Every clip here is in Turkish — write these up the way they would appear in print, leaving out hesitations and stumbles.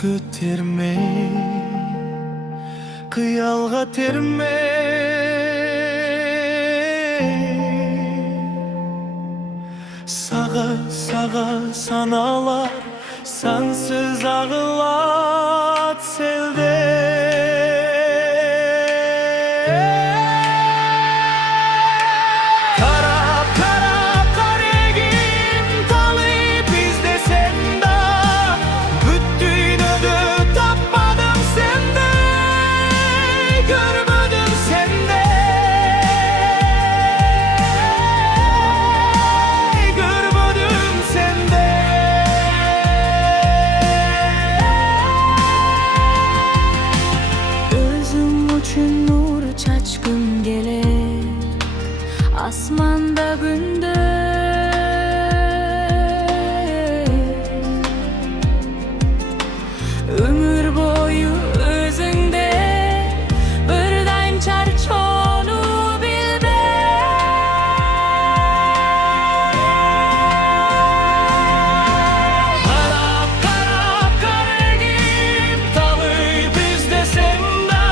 көтерме, қиялға терме. Sağa sanalar sansız ağılat selde. Nuru çaçkın gelir asmanda gündüz. Ömür boyu özünde birden çarçonu bilbe. Karap karap karegim talı bizde sende.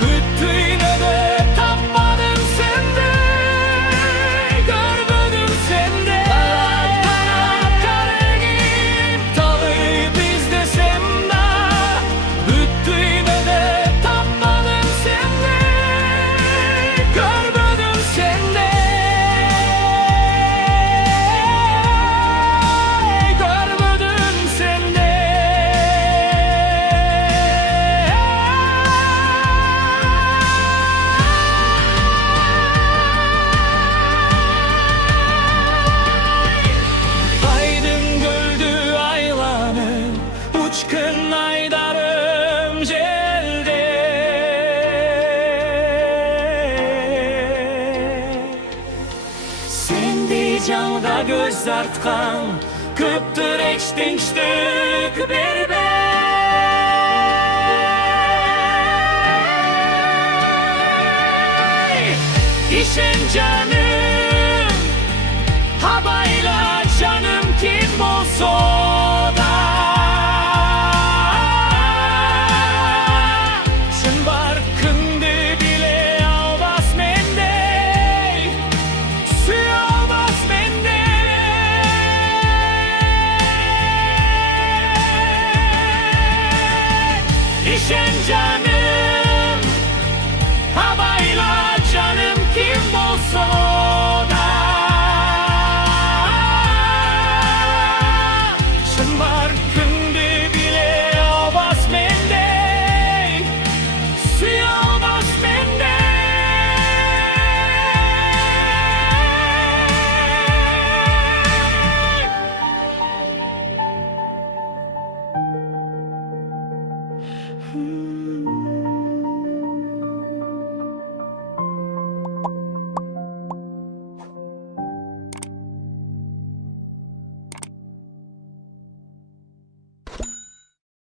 Bütüne de tapmadım sende, görmedim sende. Karap karap karegim talı bizde sende. Bütüne de tapmadım sende, görmedim sende. Görmedim sende. Aydın güldü aylanım, uçkun aydarım jelde. Sendi canға göz artқан, көптір ekстіңштік бербе.